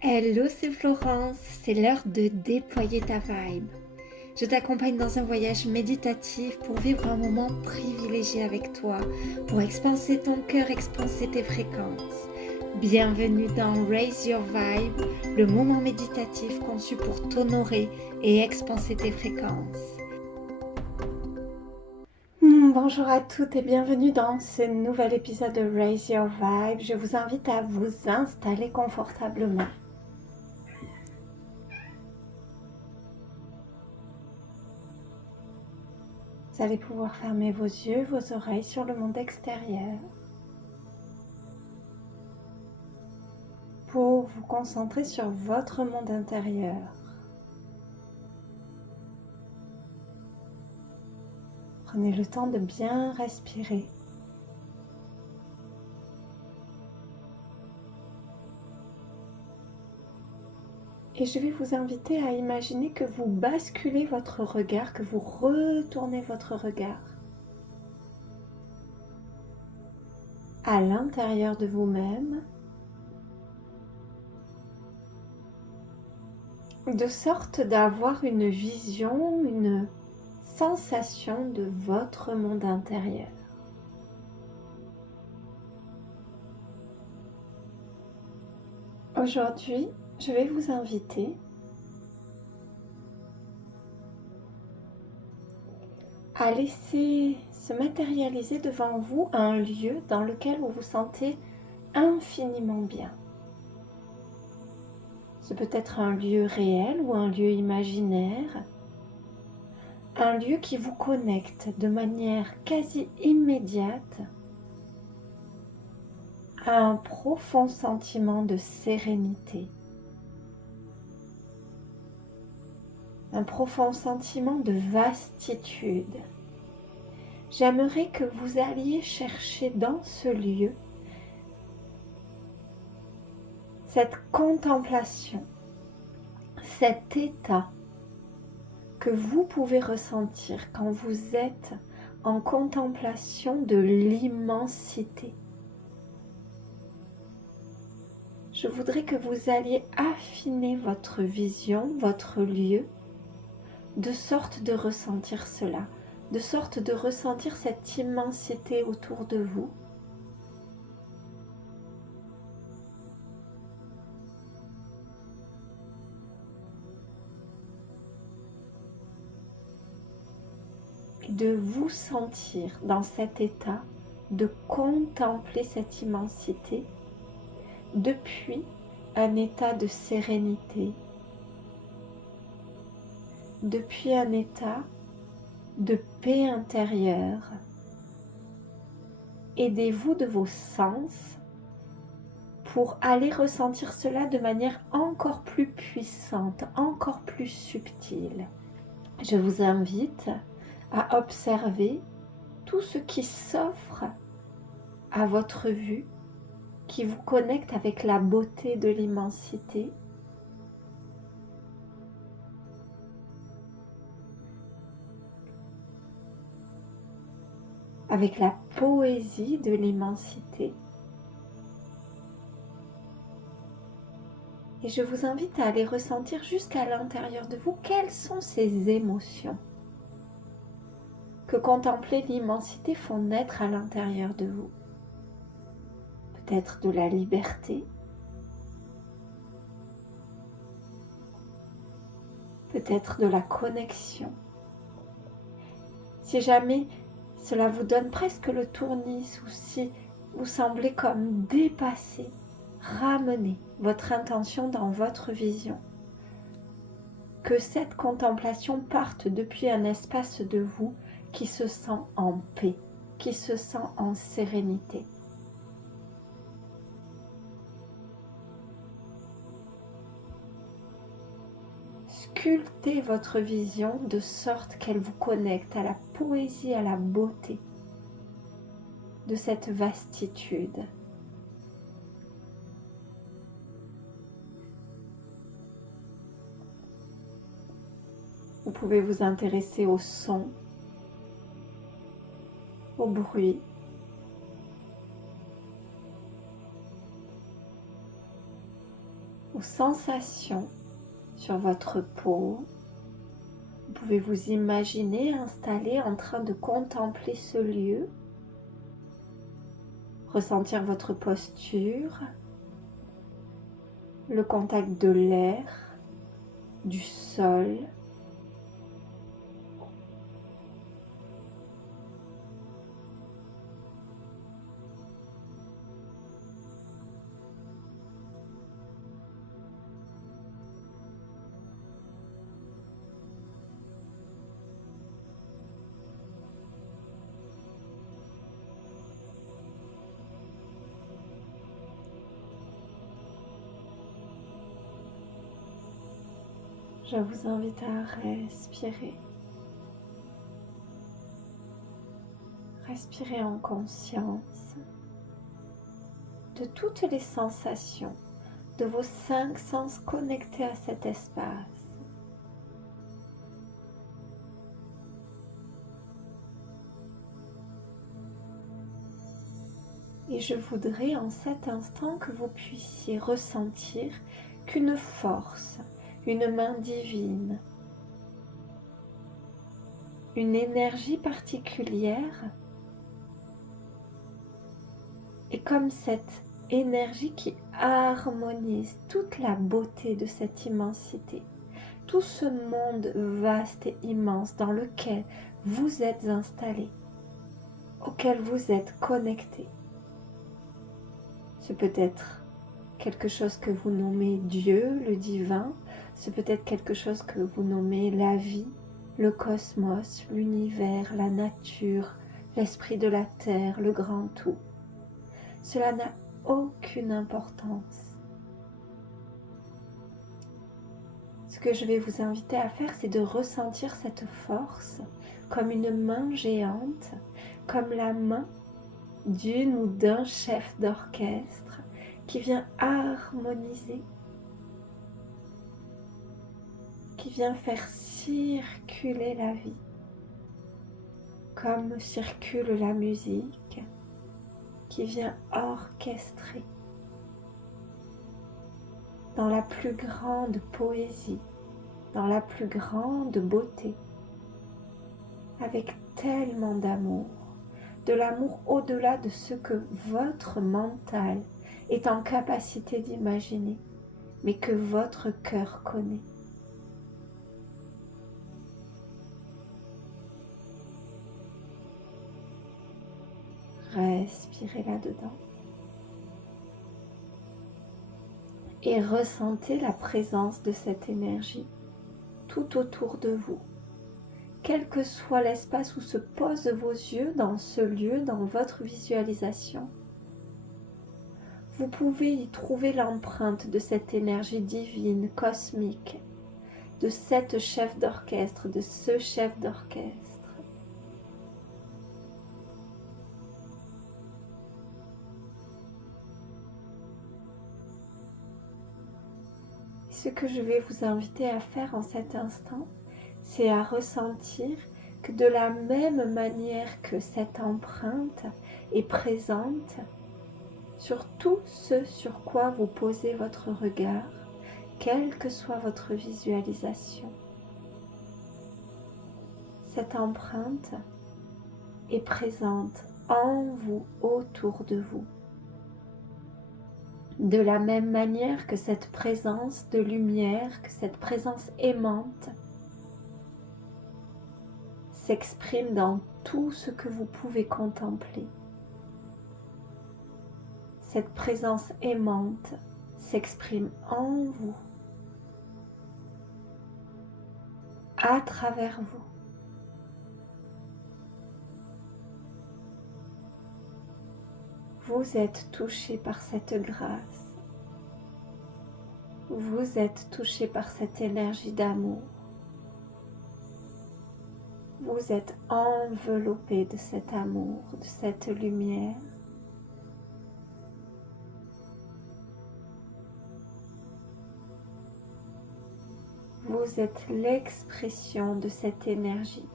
Hello, c'est Florence, c'est l'heure de déployer ta vibe. Je t'accompagne dans un voyage méditatif pour vivre un moment privilégié avec toi, pour expanser ton cœur, expanser tes fréquences. Bienvenue dans Raise Your Vibe, le moment méditatif conçu pour t'honorer et expanser tes fréquences. Bonjour à toutes et bienvenue dans ce nouvel épisode de Raise Your Vibe. Je vous invite à vous installer confortablement. Vous allez pouvoir fermer vos yeux, vos oreilles sur le monde extérieur pour vous concentrer sur votre monde intérieur. Prenez le temps de bien respirer. Et je vais vous inviter à imaginer que vous basculez votre regard, que vous retournez votre regard à l'intérieur de vous-même, de sorte d'avoir une vision, une sensation de votre monde intérieur. Aujourd'hui, je vais vous inviter à laisser se matérialiser devant vous un lieu dans lequel vous vous sentez infiniment bien. Ce peut être un lieu réel ou un lieu imaginaire, un lieu qui vous connecte de manière quasi immédiate à un profond sentiment de sérénité, un profond sentiment de vastitude. J'aimerais que vous alliez chercher dans ce lieu cette contemplation, cet état que vous pouvez ressentir quand vous êtes en contemplation de l'immensité. Je voudrais que vous alliez affiner votre vision, votre lieu, de sorte de ressentir cela, de sorte de ressentir cette immensité autour de vous. De vous sentir dans cet état, de contempler cette immensité depuis un état de sérénité, depuis un état de paix intérieure. Aidez-vous de vos sens pour aller ressentir cela de manière encore plus puissante, encore plus subtile. Je vous invite à observer tout ce qui s'offre à votre vue, qui vous connecte avec la beauté de l'immensité. Avec la poésie de l'immensité. Et je vous invite à aller ressentir jusqu'à l'intérieur de vous quelles sont ces émotions que contempler l'immensité font naître à l'intérieur de vous. Peut-être de la liberté, peut-être de la connexion. Si jamais cela vous donne presque le tournis ou si vous semblez comme dépassé, ramenez votre intention dans votre vision. Que cette contemplation parte depuis un espace de vous qui se sent en paix, qui se sent en sérénité. Sculptez votre vision de sorte qu'elle vous connecte à la poésie, à la beauté de cette vastitude. Vous pouvez vous intéresser au son, au bruit, aux sensations sur votre peau. Vous pouvez vous imaginer installé en train de contempler ce lieu, ressentir votre posture, le contact de l'air, du sol. Je vous invite à respirer. Respirez en conscience de toutes les sensations de vos 5 sens connectés à cet espace. Et je voudrais en cet instant que vous puissiez ressentir qu'une force, une main divine, une énergie particulière est comme cette énergie qui harmonise toute la beauté de cette immensité, tout ce monde vaste et immense dans lequel vous êtes installé, auquel vous êtes connecté. Ce peut être quelque chose que vous nommez Dieu, le divin, ce peut être quelque chose que vous nommez la vie, le cosmos, l'univers, la nature, l'esprit de la terre, le grand tout. Cela n'a aucune importance. Ce que je vais vous inviter à faire, c'est de ressentir cette force comme une main géante, comme la main d'une ou d'un chef d'orchestre qui vient harmoniser, qui vient faire circuler la vie, comme circule la musique, qui vient orchestrer dans la plus grande poésie, dans la plus grande beauté, avec tellement d'amour, de l'amour au-delà de ce que votre mental est en capacité d'imaginer, mais que votre cœur connaît. Respirez là-dedans et ressentez la présence de cette énergie tout autour de vous. Quel que soit l'espace où se posent vos yeux dans ce lieu, dans votre visualisation, vous pouvez y trouver l'empreinte de cette énergie divine, cosmique, de cette chef d'orchestre, de ce chef d'orchestre. Ce que je vais vous inviter à faire en cet instant, c'est à ressentir que de la même manière que cette empreinte est présente sur tout ce sur quoi vous posez votre regard, quelle que soit votre visualisation, cette empreinte est présente en vous, autour de vous. De la même manière que cette présence de lumière, que cette présence aimante s'exprime dans tout ce que vous pouvez contempler. Cette présence aimante s'exprime en vous, à travers vous. Vous êtes touché par cette grâce. Vous êtes touché par cette énergie d'amour. Vous êtes enveloppé de cet amour, de cette lumière. Vous êtes l'expression de cette énergie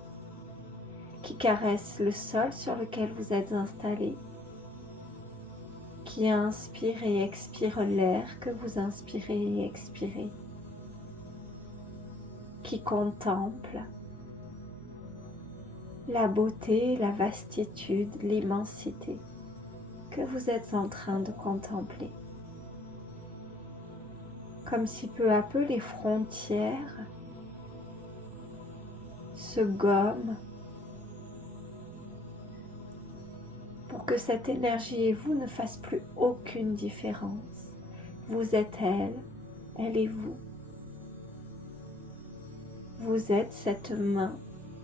qui caresse le sol sur lequel vous êtes installé, qui inspire et expire l'air que vous inspirez et expirez, qui contemple la beauté, la vastitude, l'immensité que vous êtes en train de contempler. Comme si peu à peu les frontières se gomment pour que cette énergie et vous ne fassent plus aucune différence. Vous êtes elle, elle est vous. Vous êtes cette main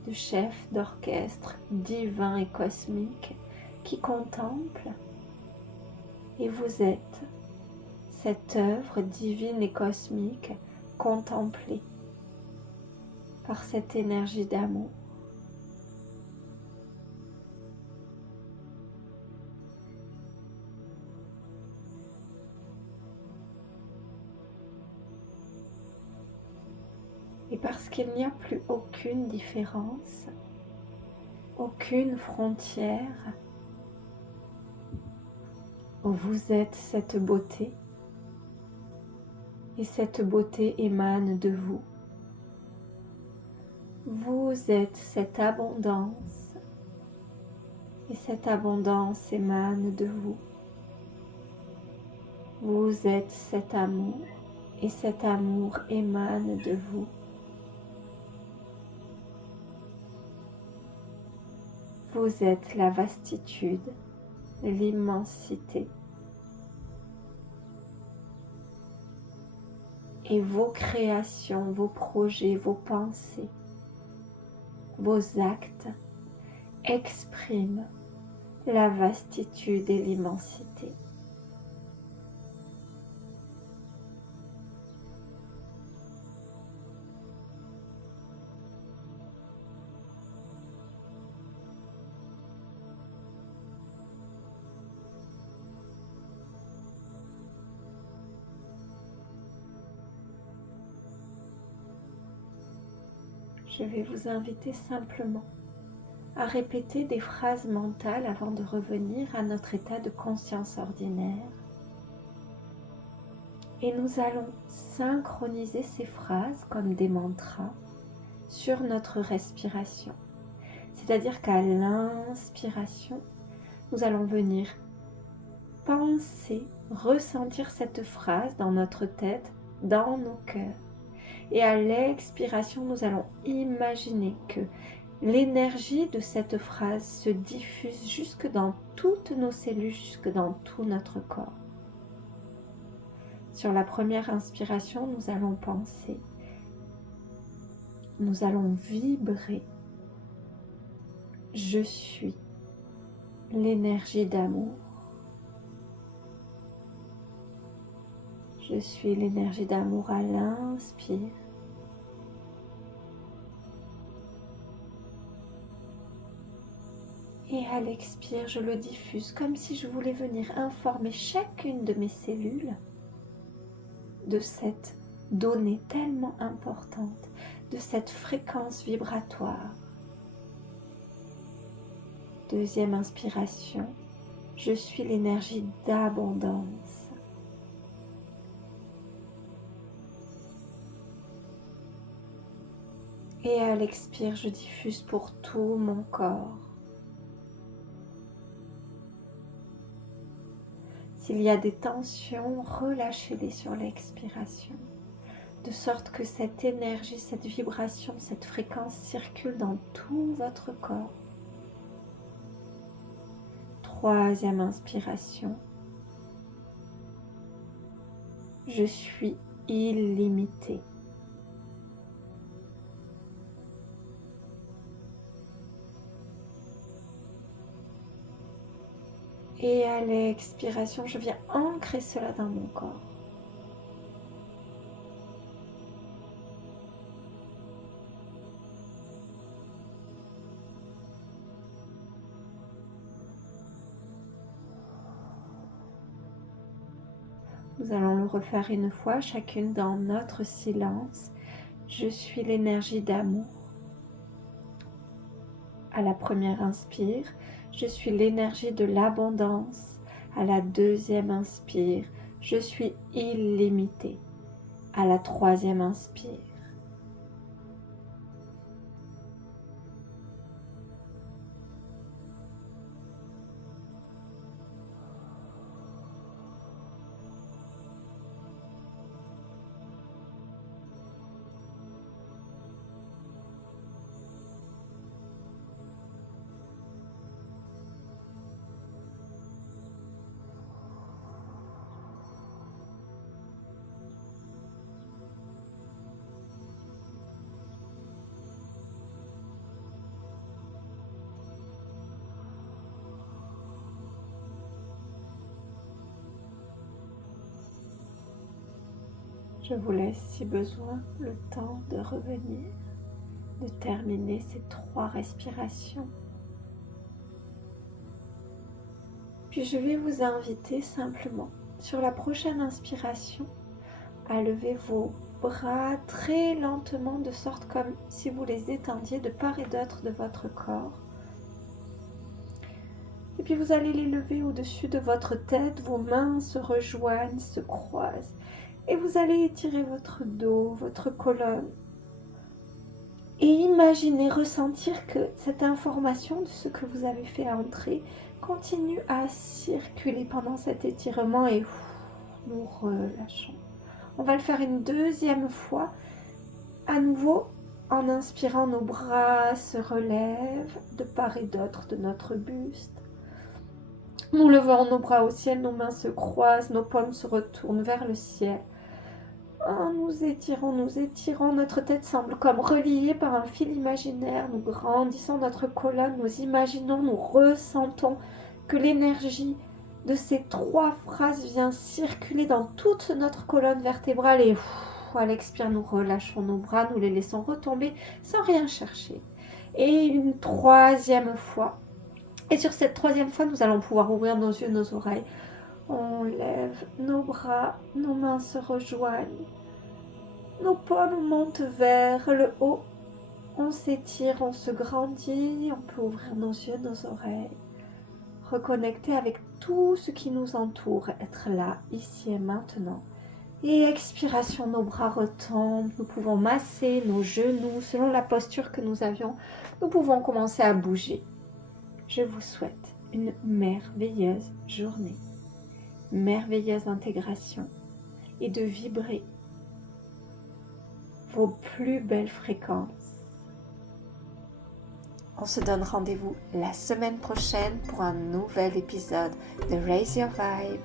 de chef d'orchestre divin et cosmique qui contemple, et vous êtes cette œuvre divine et cosmique contemplée par cette énergie d'amour. Et parce qu'il n'y a plus aucune différence, aucune frontière, vous êtes cette beauté, et cette beauté émane de vous. Vous êtes cette abondance, et cette abondance émane de vous. Vous êtes cet amour, et cet amour émane de vous. Vous êtes la vastitude, l'immensité. Et vos créations, vos projets, vos pensées, vos actes expriment la vastitude et l'immensité. Je vais vous inviter simplement à répéter des phrases mentales avant de revenir à notre état de conscience ordinaire. Et nous allons synchroniser ces phrases comme des mantras sur notre respiration. C'est-à-dire qu'à l'inspiration, nous allons venir penser, ressentir cette phrase dans notre tête, dans nos cœurs. Et à l'expiration, nous allons imaginer que l'énergie de cette phrase se diffuse jusque dans toutes nos cellules, jusque dans tout notre corps. Sur la première inspiration, nous allons penser, nous allons vibrer. Je suis l'énergie d'amour. Je suis l'énergie d'amour à l'inspire. Et à l'expire, je le diffuse comme si je voulais venir informer chacune de mes cellules de cette donnée tellement importante, de cette fréquence vibratoire. Deuxième inspiration, je suis l'énergie d'abondance. Et à l'expire, je diffuse pour tout mon corps. S'il y a des tensions, relâchez-les sur l'expiration, de sorte que cette énergie, cette vibration, cette fréquence circule dans tout votre corps. Troisième inspiration, je suis illimité. Et à l'expiration, je viens ancrer cela dans mon corps. Nous allons le refaire une fois, chacune dans notre silence. Je suis l'énergie d'amour. À la première inspire, je suis l'énergie de l'abondance, À la deuxième inspire, je suis illimité. À la troisième inspire. Je vous laisse, si besoin, le temps de revenir, de terminer ces 3 respirations. Puis je vais vous inviter simplement, sur la prochaine inspiration, à lever vos bras très lentement, de sorte comme si vous les étendiez de part et d'autre de votre corps. Et puis vous allez les lever au-dessus de votre tête, vos mains se rejoignent, se croisent. Et vous allez étirer votre dos, votre colonne. Et imaginez, ressentir que cette information de ce que vous avez fait entrer continue à circuler pendant cet étirement et nous relâchons. On va le faire une deuxième fois. À nouveau, en inspirant, nos bras se relèvent de part et d'autre de notre buste. Nous levons nos bras au ciel, nos mains se croisent, nos paumes se retournent vers le ciel. Nous étirons, notre tête semble comme reliée par un fil imaginaire. Nous grandissons notre colonne, nous imaginons, nous ressentons que l'énergie de ces 3 phrases vient circuler dans toute notre colonne vertébrale et à l'expire, nous relâchons nos bras, nous les laissons retomber sans rien chercher. Et une 3e fois. Et sur cette 3e fois, nous allons pouvoir ouvrir nos yeux, nos oreilles. On lève nos bras, nos mains se rejoignent. Nos paumes montent vers le haut. On s'étire, on se grandit. On peut ouvrir nos yeux, nos oreilles. Reconnecter avec tout ce qui nous entoure. Être là, ici et maintenant. Et expiration, nos bras retombent. Nous pouvons masser nos genoux selon la posture que nous avions. Nous pouvons commencer à bouger. Je vous souhaite une merveilleuse journée. Merveilleuse intégration et de vibrer vos plus belles fréquences. On se donne rendez-vous la semaine prochaine pour un nouvel épisode de Raise Your Vibe.